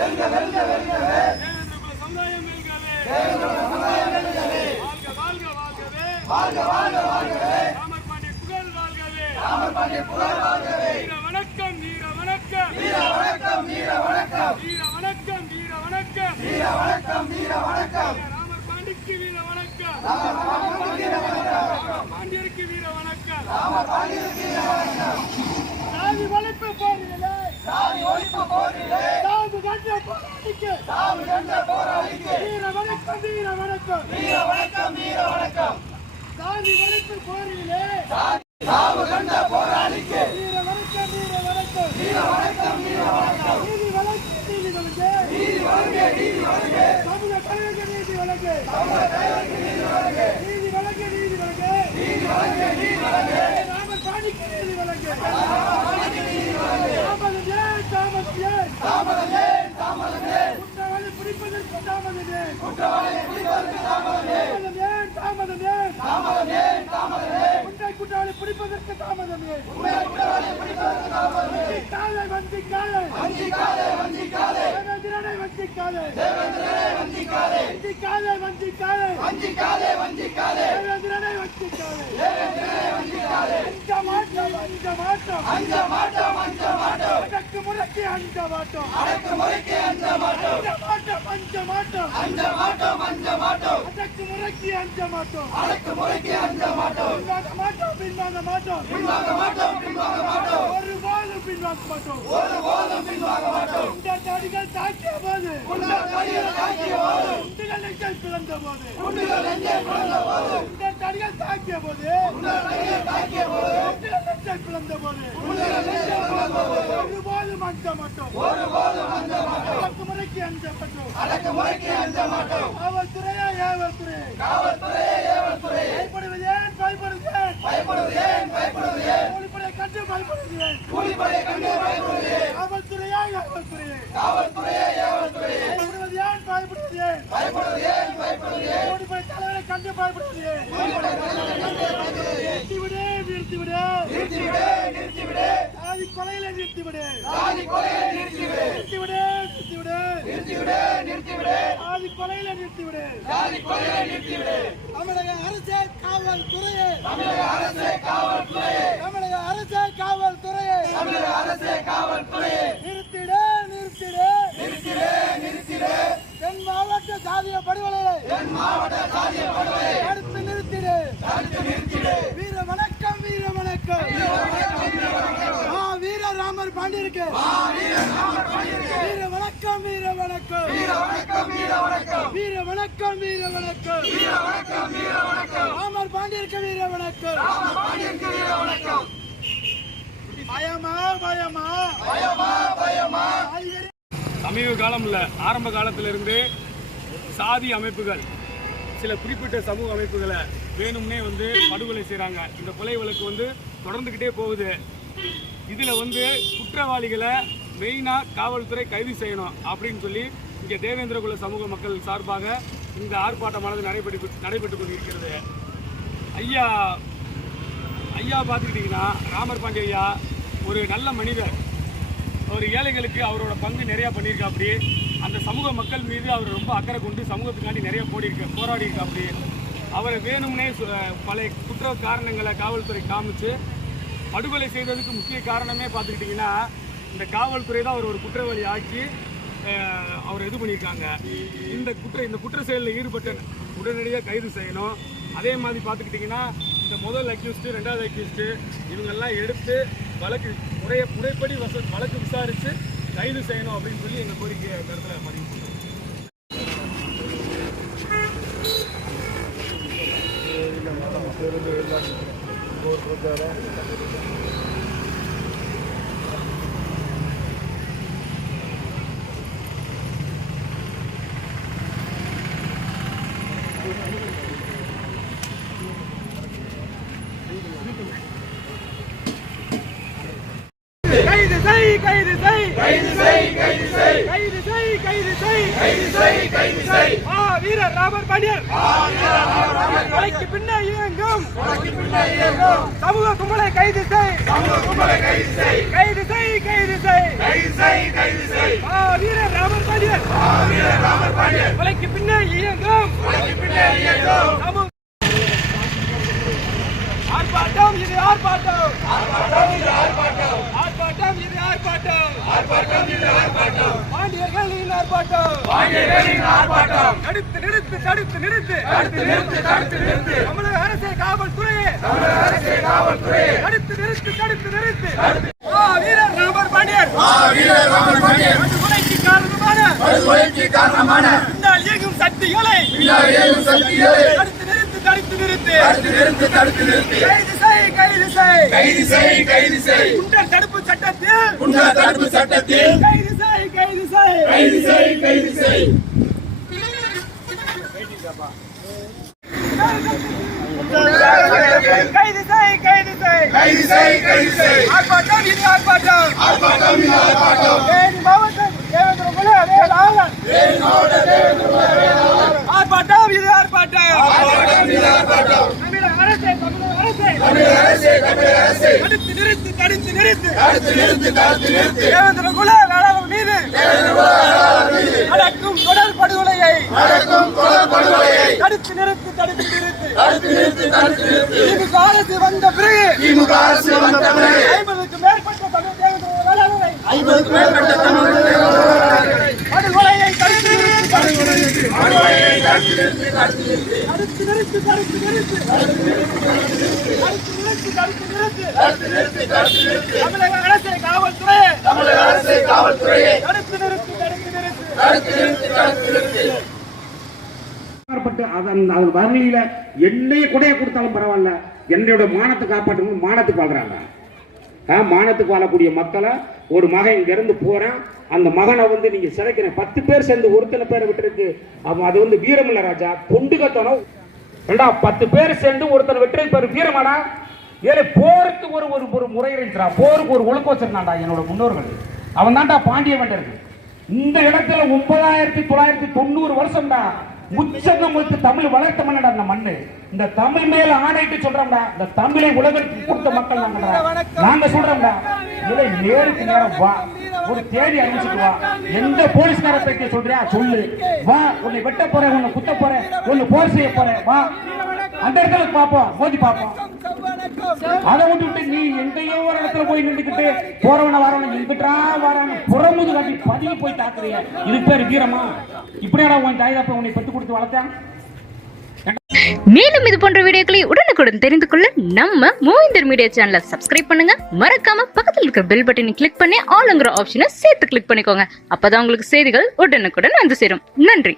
வெல்க வெல்க வெல்கவே. சமுதாயம் வெல்கவே. வாழ்க வாழ்க வாழ்கவே. வாழ்க வாழ்க வாழ்கவே. ராமர் பாண்டியன் புகழ் வாழ்கவே. ராமர் பாண்டியன் புகழ் வாழ்கவே. வீர வணக்கம் வீர வணக்கம். வீர வணக்கம் வீர வணக்கம். வீர வணக்கம் வீர வணக்கம். வீர வணக்கம் வீர வணக்கம். ராமர் பாண்டிக்கு வீர வணக்கம். ராமர் பாண்டியருக்கு வீர வணக்கம். சாதி ஒழிப்பு போரிலே சாதி ஒழிப்பு போரிலே கண்ட போராளிக்கு சாவு கண்ட போராளிக்கு வீர வணக்கம் வீர வணக்கம் வீர வணக்கம் வீர வணக்கம் சாதி ஒழிப்பு போரிலே சாவு கண்ட போராளிக்கு வீர வணக்கம் வீர வணக்கம் வீர வணக்கம் வீர வணக்கம் நீதி வழக்கு நீதி வழக்கு நீதி வழக்கு நீதி வழக்கு சமூக தலைவருக்கு நீதி வழக்கு சமூக தலைவருக்கு நீதி வழக்கு நீதி வழக்கு நீதி வழக்கு நீதி வழக்கு நீதி வழக்கு ராமர் பாண்டிக்கு நீதி வழக்கு தாமதம் ஏன் தாமதம் ஏன் தாமதம் ஏன் தாமதம் ஏன் குற்றவாளி பிடிப்பதற்கு தாமதம் ஏன் குற்றவாளி பிடிப்பதற்கு தாமதம் ஏன் தாமதம் ஏன் தாமதம் ஏன் தாமதம் ஏன் குற்றவாளி பிடிப்பதற்கு தாமதம் காலை வஞ்சி காலை வஞ்சி தேவேந்திரனை வஞ்சி தேவேந்திரனை வஞ்சி காலை வஞ்சி காலை வஞ்சி தேவேந்திரனை வஞ்சி தேவேந்திரனை வஞ்சி அஞ்ச மாட்டோம் அஞ்ச மாட்டோம் அஞ்ச மாட்டோம் அஞ்ச மாட்டோம் அடக்கு முறைக்கு அஞ்ச மாட்டோம். அடக்கு முறைக்கு அஞ்ச மாட்டோம். அஞ்ச அஞ்ச அஞ்ச அஞ்ச அடக்கு முறைக்கு அஞ்ச அடக்கு முறைக்கு அஞ்ச பின்வாங்க மாட்டோம் பின்வாங்க மாட்டோம். பின்வாங்க மாட்டோம் பின்வாங்க மாட்டோம். ஒரு போதும் பின்வாங்க மாட்டோம். ஒரு போதும் பின்வாங்க மாட்டோம். இந்த தாடிகள் தாக்கிய போது இந்த தாடிகள் தாக்கிய போது உண்டுகள் நெஞ்சை பிளந்த போது உண்டுகள் நெஞ்சை பிளந்த போது இந்த தாடிகள் தாக்கிய போது இந்த தாடிகள் தாக்கிய போது உண்டுகள் நெஞ்சை பிளந்த போது உண்டுகள் நெஞ்சை பிளந்த போது ஒரு போதும் அஞ்ச மாட்டோம். ஒரு போதும் அஞ்ச மாட்டோம். அடக்கு முறைக்கு அஞ்ச மாட்டோம் அடக்கு முறைக்கு அஞ்ச மாட்டோம். காவல்துறையே ஏவல்துறை காவல்துறையே ஏவல்துறை பயப்படுவது ஏன் பயப்படுவது ஏன் பயப்படுவது ஏன் பயப்படுவது ஏன் கூலிப்படை கண்டு பயப்படுவது கண்டு பயப்படுவது ஏன் காவல்துறையா. ஏவல்துறையே காவல்துறையே பயப்படுவது ஏன் பயப்படுவது ஏன்? பயப்படுவது ஏன் பயப்படுவது ஏன் கூலிப்படை தலைவரை கண்டு பயப்படுவது ஏன்? கூலிப்படை தலைவரை கண்டு பயப்படுவது ஏன் நிறுத்திவிடு நிறுத்திவிடு. நிறுத்திவிடு நிறுத்திவிடு சாதி கொலையில நிறுத்திவிடு. சாதி கொலையில நிறுத்திவிடு நிறுத்திவிடு நிறுத்திவிடு நிறுத்திவிடு நிறுத்திவிடு சாதி கொலையில நிறுத்திவிடு. சாதி கொலையில நிறுத்திவிடு. தமிழக அரசே காவல்துறையே. தமிழக அரசே காவல்துறையே தமிழக அரசே காவல்துறையே தமிழக அரசே காவல்துறையே நிறுத்திடு நிறுத்திடு நிறுத்திடு நிறுத்திடு தென் மாவட்ட சாதிய படுகொலையை தென் மாவட்ட சாதிய படுகொலை தடுத்து நிறுத்திடு தடுத்து நிறுத்திடு வீர வணக்கம் வீர வணக்கம் வீர வணக்கம் வீர வணக்கம் ஆ வீர ராமர் பாண்டியருக்கு ஆ வீர வணக்கம் வீர வணக்கம் வீர வணக்கம் வீர வணக்கம் வீர வணக்கம் வீர வணக்கம் வீர வணக்கம் வீர வணக்கம் ராமர் பாண்டியருக்கு வீர வணக்கம் ராமர் பாண்டியருக்கு வீர வணக்கம் பயமா பயமா? பயமா பயமா சமீப காலம் இல்லை ஆரம்ப காலத்திலிருந்து சாதி அமைப்புகள் சில குறிப்பிட்ட சமூக அமைப்புகளை வேணும்னே வந்து படுகொலை செய்கிறாங்க இந்த கொலை வழக்கு வந்து தொடர்ந்துக்கிட்டே போகுது. இதில் வந்து குற்றவாளிகளை மெயினாக காவல்துறை கைது செய்யணும் அப்படின்னு சொல்லி இங்கே தேவேந்திரகுல சமூக மக்கள் சார்பாக இந்த ஆர்ப்பாட்டமானது நடைபெற்று நடைபெற்று கொண்டிருக்கிறது. ஐயா ஐயா பார்த்துக்கிட்டிங்கன்னா ராமர் பாண்டிய ஐயா ஒரு நல்ல மனிதர். அவர் ஏழைகளுக்கு அவரோட பங்கு நிறையா பண்ணியிருக்காப்படி. அந்த சமூக மக்கள் மீது அவர் ரொம்ப அக்கறை கொண்டு சமூகத்துக்காண்டி நிறைய போடியிருக்க போராடி இருக்காப்படி அவரை வேணும்னே சு- பல குற்ற காரணங்களை காவல்துறை காமிச்சு படுகொலை செய்ததுக்கு முக்கிய காரணமே பார்த்துக்கிட்டிங்கன்னா இந்த காவல்துறை தான் அவர் ஒரு குற்றவாளி ஆக்கி அவர் இது பண்ணியிருக்காங்க. இந்த குற்ற இந்த குற்ற செயலில் ஈடுபட்ட உடனடியாக கைது செய்யணும். அதே மாதிரி பார்த்துக்கிட்டிங்கன்னா இந்த முதல் அக்யூஸ்ட்டு ரெண்டாவது அக்யூஸ்ட்டு இவங்கெல்லாம் எடுத்து வழக்கு முறைய முறைப்படி வச வழக்கு விசாரித்து கைது செய்யணும் அப்படின்னு சொல்லி எங்கள் கோரிக்கையை கருத்தில் பதிவு பண்ணுறோம் ಬೋರ್ ಕೊಡ್ತಾರೆ கைது செய் கைது செய் கைது கைது செய் கைது செய் ஆ வீரர் ராமர் பாண்டியர் ஆ வீரர் ராமர் பாண்டியர் கொலைக்கு பின்னே இயங்கும். கொலைக்கு பின்னே இயங்கும் சமூக கும்பலை கைது செய். சமூக கும்பலை கைது செய் கைது செய். கைது செய் கைது செய் கைது செய் ஆ வீரர் ஆ வீரர் கொலைக்கு பின்னே இயங்கும் சமூக ஆர்ப்பாட்டம் இது ஆர்ப்பாட்டம் ஆர்ப்பாட்டம் இது ஆர்ப்பாட்டம் ஆர்ப்பாட்டம் இது ஆர்ப்பாட்டம் ஆர்ப்பாட்டம் இது ஆர்ப்பாட்டம் பாண்டியர்களின் ஆர்ப்பாட்டம் பாண்டியர்களின் ஆர்ப்பாட்டம் தடுத்து நிறுத்து. தடுத்து நிறுத்து தடுத்து நிறுத்து. தமிழக அரசே காவல்துறையே. தமிழக அரசே காவல்துறையே. தடுத்து நிறுத்து தடுத்து நிறுத்து. ஆ வீரர் ராமர் பாண்டியர். ஆ வீரர் ராமர் பாண்டியர். படுகொலைக்கு காரணமான. படுகொலைக்கு காரணமான. பின்னால் இயங்கும் சக்திகளை பின்னால் இயங்கும் சக்திகளை தடுத்து நிறுத்து தடுத்து நிறுத்து. தடுத்து நிறுத்து தடுத்து நிறுத்து. கைது செய் கைது செய். கைது செய் கைது செய். குண்டர் தடுப்பு சட்டத்தில். குண்டர் தடுப்பு சட்டத்தில். கைது செய் கைது செய். கைது செய் கைது செய். கைது செய் கைது செய் கைது செய் கைது செய் ஆர்ப்பாட்டம் இது ஆர்ப்பாட்டம் ஆர்ப்பாட்டம் இது ஆர்ப்பாட்டம் தேனி மாவட்டம் தேவேந்திர குல தேனி மாவட்டம் தேவேந்திர குல ஆர்ப்பாட்டம் இது ஆர்ப்பாட்டம் ஆர்ப்பாட்டம் இது ஆர்ப்பாட்டம் தமிழக அரசே தமிழக அரசே தமிழக அரசே தமிழக அரசே தடுத்து நிறுத்து. தடுத்து நிறுத்து தடுத்து நிறுத்து தடுத்து நிறுத்து தேவேந்திர குல மீது தேவேந்திர குல மீது நடக்கும் தொடர் படுகொலையை நடக்கும் தடுத்து நிறுத்து தடுத்து நிறுத்து. தடுத்து நிறுத்து தடுத்து நிறுத்து திமுக அரசு வந்த பிறகு திமுக அரசு வந்த பிறகு ஐம்பதுக்கு மேற்பட்ட தமிழ் வேளாளரை ஐம்பதுக்கு மேற்பட்ட தமிழ் படுகொலையை தடுத்து நிறுத்து படுகொலையை தடுத்து நிறுத்து தடுத்து நிறுத்து. தடுத்து நிறுத்து தடுத்து நிறுத்து தடுத்து நிறுத்து. தடுத்து நிறுத்து தடுத்து நிறுத்து. தமிழக அரசை காவல்துறை தமிழக அரசை காவல்துறையை தடுத்து நிறுத்து தடுத்து நிறுத்து. தடுத்து நிறுத்து தடுத்து நிறுத்து. அப்பாற்பட்டு அதன் அதன் வறுமையில என்னைய கொடையை கொடுத்தாலும் பரவாயில்ல. என்னோட மானத்தை காப்பாற்றணும் மானத்துக்கு வாழ்றாங்க. மானத்துக்கு வாழக்கூடிய மக்களை ஒரு மகன் இங்க போறேன். அந்த மகனை வந்து நீங்க சிலைக்கிறேன் பத்து பேர் சேர்ந்து ஒருத்தனை பேரை விட்டுருக்கு. அவன் அது வந்து வீரமில்ல ராஜா பொண்டுகத்தனம் ரெண்டா பத்து பேர் சேர்ந்து ஒருத்தனை வெட்டுறது பேர் வீரமாடா. ஏழை போருக்கு ஒரு ஒரு ஒரு முறை இருந்துடா போருக்கு ஒரு ஒழுக்கம் வச்சிருந்தாண்டா என்னோட முன்னோர்கள். அவன் தான்டா பாண்டிய வேண்டியிருக்கு இந்த இடத்துல ஒன்பதாயிரத்தி தொள்ளாயிரத்தி தொண்ணூறு வருஷம்டா. உச்சங்கம் வைத்து தமிழ் வளர்த்த மண்ணடா அந்த மண்ணு. இந்த தமிழ் மேல ஆணையிட்டு சொல்றோம்டா இந்த தமிழை உலகத்துக்கு கொடுத்த மக்கள் நாங்கடா நாங்க சொல்றோம்டா இதை நேருக்கு நேரம் வா. ஒரு தேதி அறிவிச்சுட்டு வா. எந்த போலீஸ்கார பத்தி சொல்றியா? சொல்லு. வா உன்னை வெட்ட போறேன் உன்னை குத்த போறேன் உன்னை போர் செய்ய போறேன். வா. அந்த இடத்துல பார்ப்போம் மோதி பார்ப்போம். அதை விட்டுட்டு நீ எங்கேயோ ஒரு இடத்துல போய் நின்றுக்கிட்டு போறவன வரவன எங்கிட்டா வரவன புறமுது காட்டி பதுங்கி போய் தாக்குறிய. இது பேர் வீரமா? இப்படியாடா உன் தாய்தாப்ப உன்னை பெத்து கொடுத்து வளர்த்தேன்? மேலும் இது போன்ற வீடியோக்களை உடனுக்குடன் தெரிந்து கொள்ள நம்ம மூவிந்தர் மீடியா சேனலை சப்ஸ்கிரைப் பண்ணுங்க. மறக்காம பக்கத்தில் இருக்கிற பெல் பட்டனை கிளிக் பண்ணி ஆளுங்கிற ஆப்ஷனை சேர்த்து கிளிக் பண்ணிக்கோங்க. அப்பதான் உங்களுக்கு செய்திகள் உடனுக்குடன் வந்து சேரும். நன்றி.